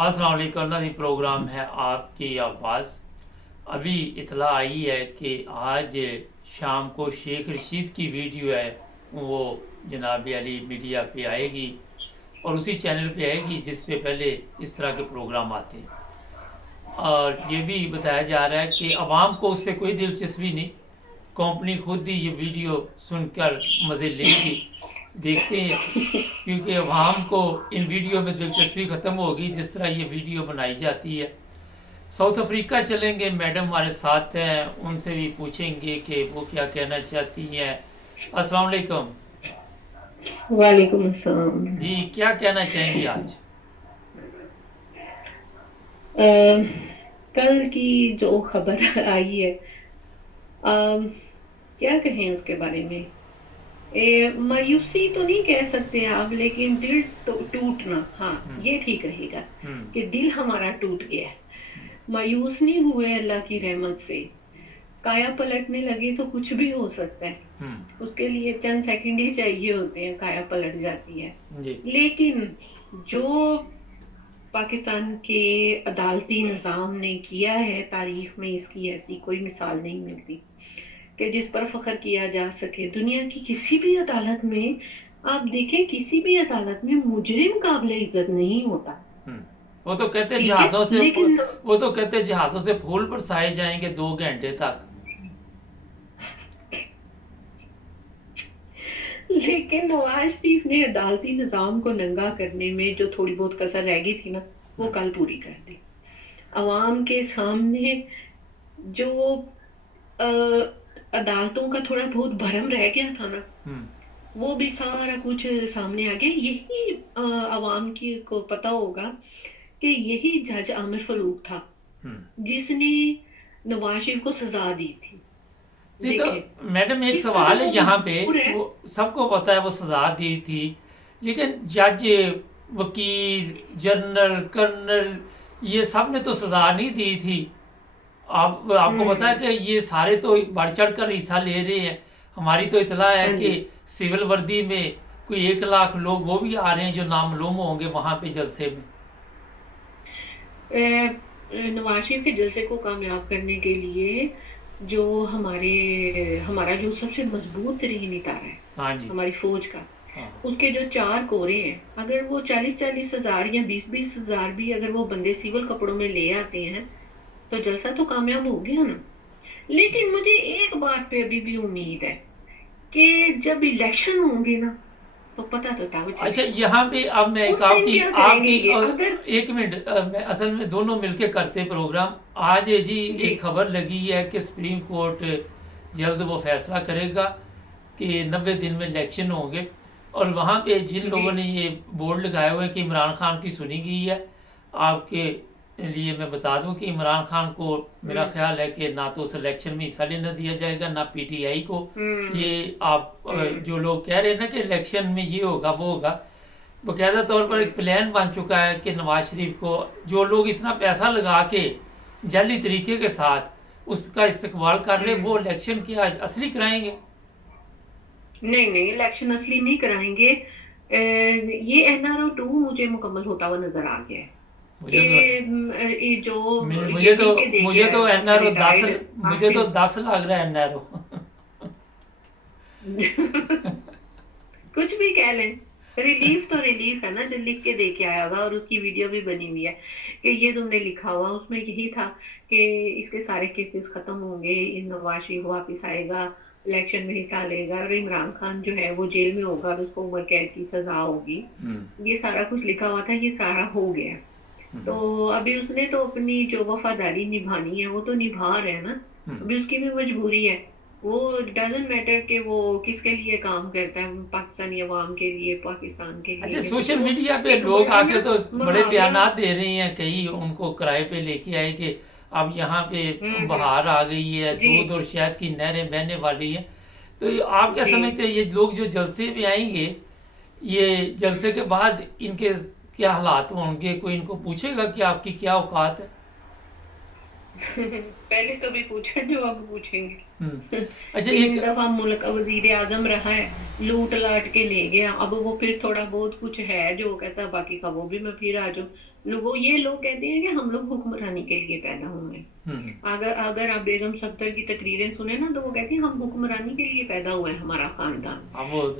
अस्सलाम वालेकुम नाज़रीन, प्रोग्राम है आपकी आवाज़। अभी इतला आई है कि आज शाम को शेख रशीद की वीडियो है, वो जनाब अली मीडिया पे आएगी और उसी चैनल पे आएगी जिस पे पहले इस तरह के प्रोग्राम आते हैं। और ये भी बताया जा रहा है कि आवाम को उससे कोई दिलचस्पी नहीं, कंपनी खुद ही ये वीडियो सुनकर मज़े लेगी। देखते हैं, क्योंकि अवाम को इन वीडियो में दिलचस्पी ख़त्म होगी जिस तरह ये वीडियो बनाई जाती है। साउथ अफ्रीका चलेंगे, मैडम हमारे साथ हैं, उनसे भी पूछेंगे कि वो क्या कहना चाहती हैं। अस्सलाम वालेकुम। वालेकुम अस्सलाम। जी, क्या कहना चाहेंगी आज? कल की जो खबर आई है, क्या कहें उसके बारे में। मायूसी तो नहीं कह सकते आप, लेकिन दिल तो टूटना, हाँ ये ठीक रहेगा कि दिल हमारा टूट गया है। मायूस नहीं हुए अल्लाह की रहमत से, काया पलटने लगे तो कुछ भी हो सकता है। उसके लिए चंद सेकंड ही चाहिए होते हैं, काया पलट जाती है। लेकिन जो पाकिस्तान के अदालती निज़ाम ने किया है, तारीख में इसकी ऐसी कोई मिसाल नहीं मिलती कि जिस पर फख्र किया जा सके। दुनिया की किसी भी अदालत में आप देखें, किसी भी अदालत में मुजरिम काबिल इज्जत नहीं होता। वो तो कहते जहाजों से, वो तो कहते जहाजों से फूल बरसाए जाएंगे 2 घंटे तक। लेकिन नवाज शरीफ ने अदालती निजाम को नंगा करने में जो थोड़ी बहुत कसर रह गई थी ना, वो कल पूरी कर दी। अवाम के सामने जो अदालतों का थोड़ा बहुत भरम रह गया था ना, वो भी सारा कुछ सामने आ गया। यही अवाम की को पता होगा कि यही जज आमिर फरूक था जिसने नवाज शरीफ को सजा दी थी। नहीं तो मैडम एक सवाल है यहाँ पे, वो सबको पता है वो सजा दी थी, लेकिन जज, वकील, जनरल, कर्नल, ये सब ने तो सजा नहीं दी थी। आपको पता है कि ये सारे तो बढ़ चढ़ कर हिस्सा ले रहे हैं। हमारी तो इतला है कि सिविल वर्दी में कोई 1 लाख लोग वो भी आ रहे हैं जो नामालूम होंगे वहां पे जलसे में। नवाज शरीफ के जलसे को कामयाब करने के लिए जो हमारा जो सबसे मजबूत तरीन इदारा है, हाँ जी, हमारी फौज का, उसके जो 4 कोरे हैं, अगर वो 40-40 हजार या 20-20 हजार भी अगर वो बंदे सिविल कपड़ों में ले आते हैं तो जलसा तो कामयाब हो गया ना। लेकिन मुझे एक बात पे अभी भी उम्मीद है कि जब इलेक्शन होंगे ना तो पता तो तब चलेगा। अच्छा, यहाँ पे अब मैं एक मिनट, मैं असल में दोनों मिलके करते प्रोग्राम। आज जी एक खबर लगी है कि सुप्रीम कोर्ट जल्द वो फैसला करेगा कि 90 दिन में इलेक्शन होंगे, और वहाँ पे जिन लोगों ने ये बोर्ड लगाए हुए हैं कि इमरान खान की सुनी गई है, आपके लिए मैं बता दूं कि इमरान खान को मेरा ख्याल है कि ना तो सिलेक्शन में हिस्सा लेना दिया जाएगा, ना पीटीआई को। ये आप जो लोग कह रहे हैं ना कि इलेक्शन में ये होगा वो होगा, बाकायदा तौर पर एक प्लान बन चुका है कि नवाज शरीफ को जो लोग इतना पैसा लगा के जाली तरीके के साथ उसका इस्तेमाल कर रहे, वो इलेक्शन क्या असली कराएंगे? नहीं, इलेक्शन असली नहीं कराएंगे। ये एनआरओ 2 मुझे मुकम्मल होता हुआ नजर आ गया है। मुझे तो एनआरओ 10, मुझे तो 10 लग रहा है एनआरओ। कुछ भी कह लें, रिलीफ तो रिलीफ है ना, जो लिख के दे के आया हुआ, और उसकी वीडियो भी बनी हुई है कि ये तुमने लिखा हुआ, उसमें यही था कि इसके सारे केसेस खत्म होंगे, नवाज शरीफ वापिस आएगा, इलेक्शन में हिस्सा लेगा, और इमरान खान जो है वो जेल में होगा और उसको उम्र कैद की सजा होगी। ये सारा कुछ लिखा हुआ था, ये सारा हो गया। तो अभी उसने तो अपनी जो वफादारी निभानी है वो तो निभा रहे हैं ना, अभी उसकी भी मजबूरी है। वो डजंट मैटर कि वो किसके लिए काम करता है, पाकिस्तानी अवाम के लिए, पाकिस्तान के लिए। अच्छा, सोशल मीडिया पे लोग आके तो बड़े बयानात दे रहे हैं, कई उनको किराए पे लेके आए कि अब यहाँ पे बहार आ गई है, दूध और शहद की नहरें बहने वाली है। तो आप क्या समझते हैं, ये लोग जो जलसे में आएंगे, ये जलसे के बाद इनके क्या हालात होंगे? कोई इनको पूछेगा कि आपकी क्या औकात है? पहले कभी पूछा जो अब पूछेंगे। अच्छा, 3 दफा मुल्क का वजीर आजम रहा है, लूट लाट के ले गया, अब वो फिर थोड़ा बहुत कुछ है जो कहता है बाकी का वो भी मैं फिर आ जाऊं। लोगों ये लोग कहते हैं कि हम लोग हुक्मरानी के लिए पैदा हुए हैं। अगर आप बेगम सफ्दर की तकरीरें सुने ना तो वो कहती है हम हुक्मरानी के लिए पैदा हुए हैं, हमारा खानदान।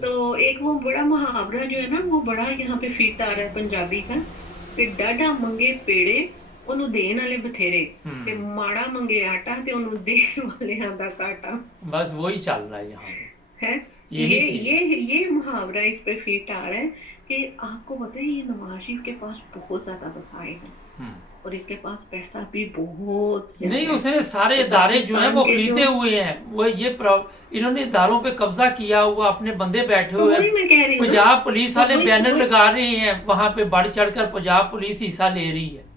तो एक वो बड़ा मुहावरा जो है ना वो बड़ा यहाँ पे फिट आ रहा है पंजाबी का, कि डाढ़ा मंगे पेड़े ਉਹਨੂੰ ਦੇਣ ਵਾਲੇ ਬਥੇਰੇ ਤੇ ਮਾੜਾ ਮੰਗੇ ਆਟਾ ਤੇ ਉਹਨੂੰ ਦੇਣ ਵਾਲਿਆਂ ਦਾ ਕਾਟਾ। बस वही चल रहा है यहाँ है। ये मुहावरा इस पे फिट आ रहा है कि आपको पता है ये नवाज शरीफ के पास बहुत ज्यादा वसाइल है और इसके पास पैसा भी बहुत नहीं, उसने सारे इदारे जो हैं वो खरीदे हुए हैं, वो ये इन्होंने इदारों पे कब्जा किया हुआ, अपने बंदे बैठे हुए हैं। पंजाब पुलिस वाले बैनर लगा रहे हैं, वहां पे बढ़ चढ़कर पंजाब पुलिस हिस्सा ले रही है।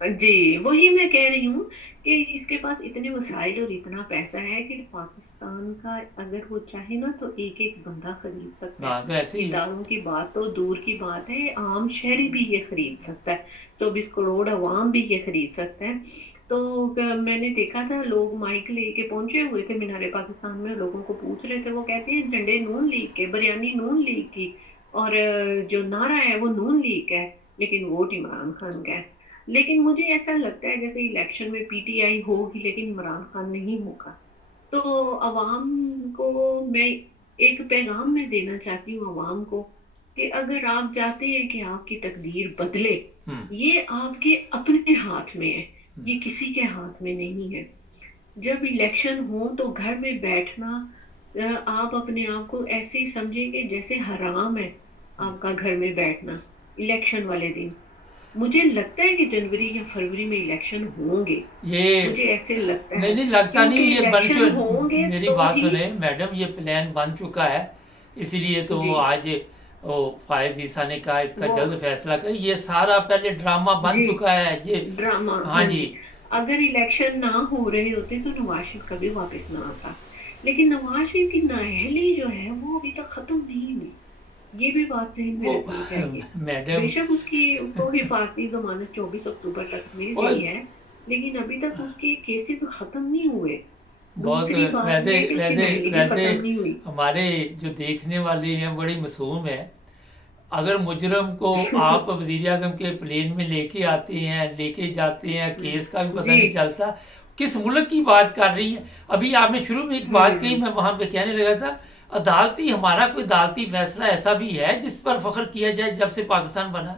जी वही मैं कह रही हूँ कि इसके पास इतने वसाइल और इतना पैसा है कि पाकिस्तान का अगर वो चाहे ना तो एक एक बंदा खरीद सकता है। तो इदारों की बात तो दूर की बात है, आम शहरी भी ये खरीद सकता है, 24 करोड़ अवाम भी ये खरीद सकता है। तो मैंने देखा था लोग माइक लेके पहुंचे हुए थे मीनारे पाकिस्तान में, लोगों को पूछ रहे थे, वो कहते हैं झंडे नून लीग के, बिरयानी नून लीग की और जो नारा है वो नून लीग का है, लेकिन वोट इमरान खान का है। लेकिन मुझे ऐसा लगता है जैसे इलेक्शन में पीटीआई होगी लेकिन इमरान खान नहीं होगा। तो अवाम को मैं एक पैगाम में देना चाहती हूँ अवाम को कि अगर आप चाहते हैं कि आपकी तकदीर बदले, ये आपके अपने हाथ में है, ये किसी के हाथ में नहीं है। जब इलेक्शन हो तो घर में बैठना आप अपने आप को ऐसे ही समझेंगे जैसे हराम है आपका घर में बैठना इलेक्शन वाले दिन। मुझे लगता है कि जनवरी या फरवरी में इलेक्शन होंगे, ये मुझे ऐसे लगता है। नहीं लगता नहीं, ये बन होंगे। मेरी तो बात सुने मैडम, ये प्लान बन चुका है, इसीलिए तो आज फायज ईसा ने कहा इसका जल्द फैसला कर। ये सारा पहले ड्रामा बन चुका है, ये ड्रामा। हाँ जी, अगर इलेक्शन ना हो रहे होते तो नवाज शरीफ कभी वापस ना आता, लेकिन नवाज शरीफ की नाअहली जो है वो अभी तक खत्म नहीं हुई, ये भी बात सही में रखनी चाहिए। मैडम बेशक उसको हिफाजती जमानत 24 अक्टूबर तक मिल गई है, लेकिन अभी तक उसके केसेस खत्म नहीं हुए। बहुत वैसे हमारे जो देखने वाले हैं बड़ी मासूम है। अगर मुजरम को आप वजीर आजम के प्लेन में लेके आते हैं, लेके जाते हैं, केस का भी पता नहीं चलता, किस मुल्क की बात कर रही है। अभी आपने शुरू में एक बात कही, मैं वहां पे कहने लगा था अदालती, हमारा कोई अदालती फैसला ऐसा भी है जिस पर फख्र किया जाए जब से पाकिस्तान बना?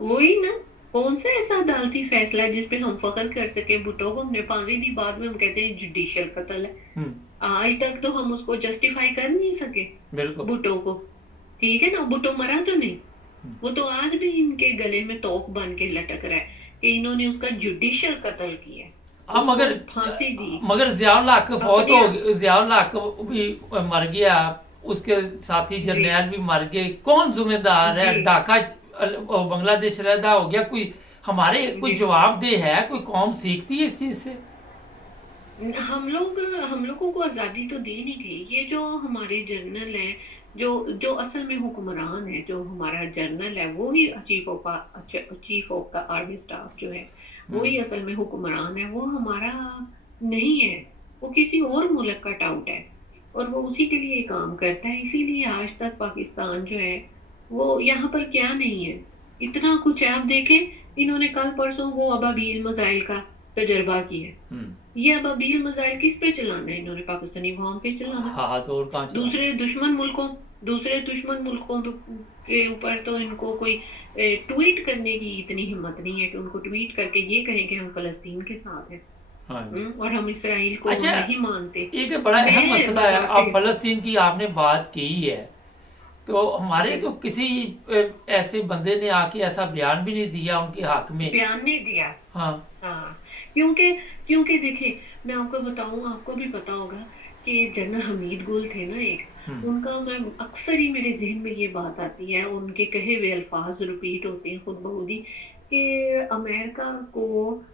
वही ना कौन सा ऐसा अदालती फैसला है जिस पे हम फख्र कर सके? भुट्टो को हमने फांसी दी, बाद में हम कहते हैं जुडिशियल कत्ल है। आज तक तो हम उसको जस्टिफाई कर नहीं सके भुट्टो को, ठीक है ना। भुट्टो मरा तो नहीं, वो तो आज भी इनके गले में तोक बन के लटक रहा है कि इन्होंने उसका जुडिशियल कत्ल किया, फांसी दी। मगर जियाउल हक फौत हो गए, जियाउल हक भी मर गया, उसके साथी जर्नैल भी मर गए, कौन जिम्मेदार है? ढाका बांग्लादेश रहता हो गया, कोई हमारे कोई जवाबदेह है? कोई कौम सीखती है इस चीज से? हम लोगों को आजादी तो दी नहीं गई। ये जो हमारे जर्नल है, जो असल में हुक्मरान है, जो हमारा जर्नल है, वो ही chief of the army staff जो है वही असल में हुक्मरान है। वो हमारा नहीं है, वो किसी और मुल्क का टाउट है और वो उसी के लिए काम करता है। इसीलिए आज तक पाकिस्तान जो है वो यहाँ पर क्या नहीं है, इतना कुछ है। आप देखें इन्होंने कल परसों वो अबाबील मिसाइल का तजर्बा किया। ये अबाबील मिसाइल किस पे चलाना है? इन्होंने पाकिस्तानी अवाम पे चलाना। हाँ, तो और कहाँ? दूसरे दुश्मन मुल्कों के ऊपर तो इनको कोई ट्वीट करने की इतनी हिम्मत नहीं है कि उनको ट्वीट करके ये कहें कि हम फलस्तीन के साथ हैं। और हम इसराइल को नहीं मानते। एक बड़ा अहम मसला है, अब फलस्तीन की आपने बात की है, तो हमारे तो किसी ऐसे बंदे ने आके ऐसा बयान भी नहीं दिया उनके हक में, बयान नहीं दिया। हाँ, क्योंकि देखिए मैं आपको बताऊं, आपको भी पता होगा कि जनरल हमीद गुल थे ना एक, ان کا میں اکثر ہی میرے ذہن میں یہ بات آتی ہے، ان کے کہے ہوئے الفاظ ریپیٹ ہوتے ہیں خود بخود ہی، کہ امریکہ کو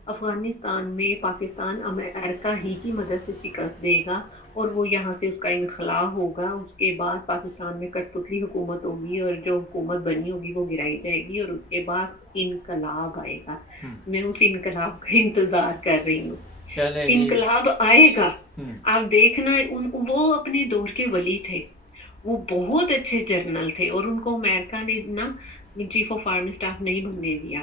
افغانستان میں پاکستان امریکہ ہی کی مدد سے شکست دے گا، اور وہ یہاں سے اس کا انخلا ہوگا، اس کے بعد پاکستان میں کٹ پتلی حکومت ہوگی، اور جو حکومت بنی ہوگی وہ گرائی جائے گی، اور اس کے بعد انقلاب آئے گا۔ میں اس انقلاب کا انتظار کر رہی ہوں۔ انقلاب آئے گا، آپ دیکھنا، وہ اپنے دور کے ولی تھے، وہ بہت اچھے جنرل تھے، اور ان کو امریکہ نے نا چیف آف آرمی اسٹاف نہیں بننے دیا۔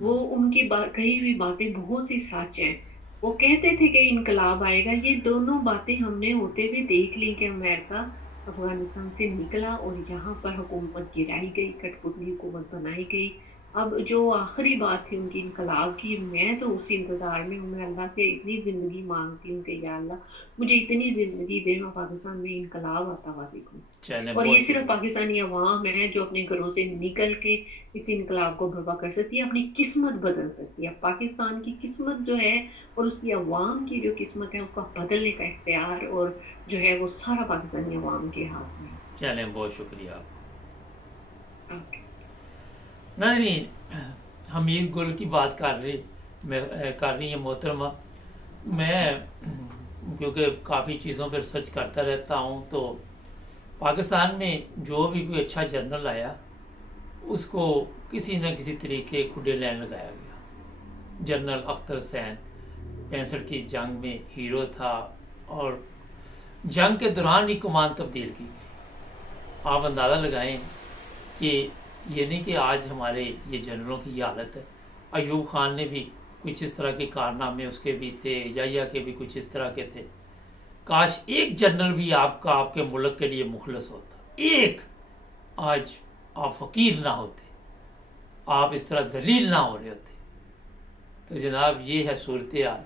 وہ ان کی کہی ہوئی باتیں بہت سی سچ ہیں، وہ کہتے تھے کہ انقلاب آئے گا۔ یہ دونوں باتیں ہم نے ہوتے ہوئے دیکھ لی کہ امریکہ افغانستان سے نکلا اور یہاں پر حکومت گرائی گئی، کٹ پتلی حکومت بنائی گئی۔ اب جو آخری بات تھی ان کی انقلاب کی، میں تو اسی انتظار میں ہوں، میں اللہ سے اتنی زندگی مانگتی ہوں کہ یا اللہ مجھے اتنی زندگی دے، میں پاکستان میں انقلاب آتا ہوا دیکھوں۔ اور یہ صرف پاکستانی عوام ہے جو اپنے گھروں سے نکل کے اس انقلاب کو برپا کر سکتی ہے، اپنی قسمت بدل سکتی ہے۔ پاکستان کی قسمت جو ہے اور اس کی عوام کی جو قسمت ہے، اس کو بدلنے کا اختیار اور جو ہے وہ سارا پاکستانی عوام کے ہاتھ میں ہے۔ چلیں، بہت شکریہ آپ۔ نہیں، حمید گل کی بات کر رہی ہیں محترمہ۔ میں کیونکہ کافی چیزوں پہ ریسرچ کرتا رہتا ہوں، تو پاکستان میں جو بھی کوئی اچھا جنرل آیا اس کو کسی نہ کسی طریقے کھڈے لین لگایا گیا۔ جنرل اختر حسین 65 کی جنگ میں ہیرو تھا، اور جنگ کے دوران ہی کمان تبدیل کی گئی۔ آپ اندازہ لگائیں کہ یہ نہیں کہ آج ہمارے یہ جنرلوں کی یہ حالت ہے۔ ایوب خان نے بھی کچھ اس طرح کے کارنامے اس کے بھی تھے، یا کے بھی کچھ اس طرح کے تھے۔ کاش ایک جنرل بھی آپ کے ملک کے لیے مخلص ہوتا، ایک، آج آپ فقیر نہ ہوتے، آپ اس طرح ذلیل نہ ہو رہے ہوتے۔ تو جناب یہ ہے صورتحال۔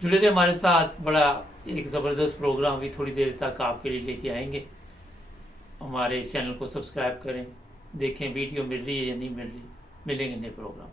جڑے رہے ہمارے ساتھ، بڑا ایک زبردست پروگرام بھی تھوڑی دیر تک آپ کے لیے لے کے آئیں گے۔ ہمارے چینل کو سبسکرائب کریں، دیکھیں ویڈیو مل رہی ہے یا نہیں مل رہی۔ ملیں گے نئے پروگرام۔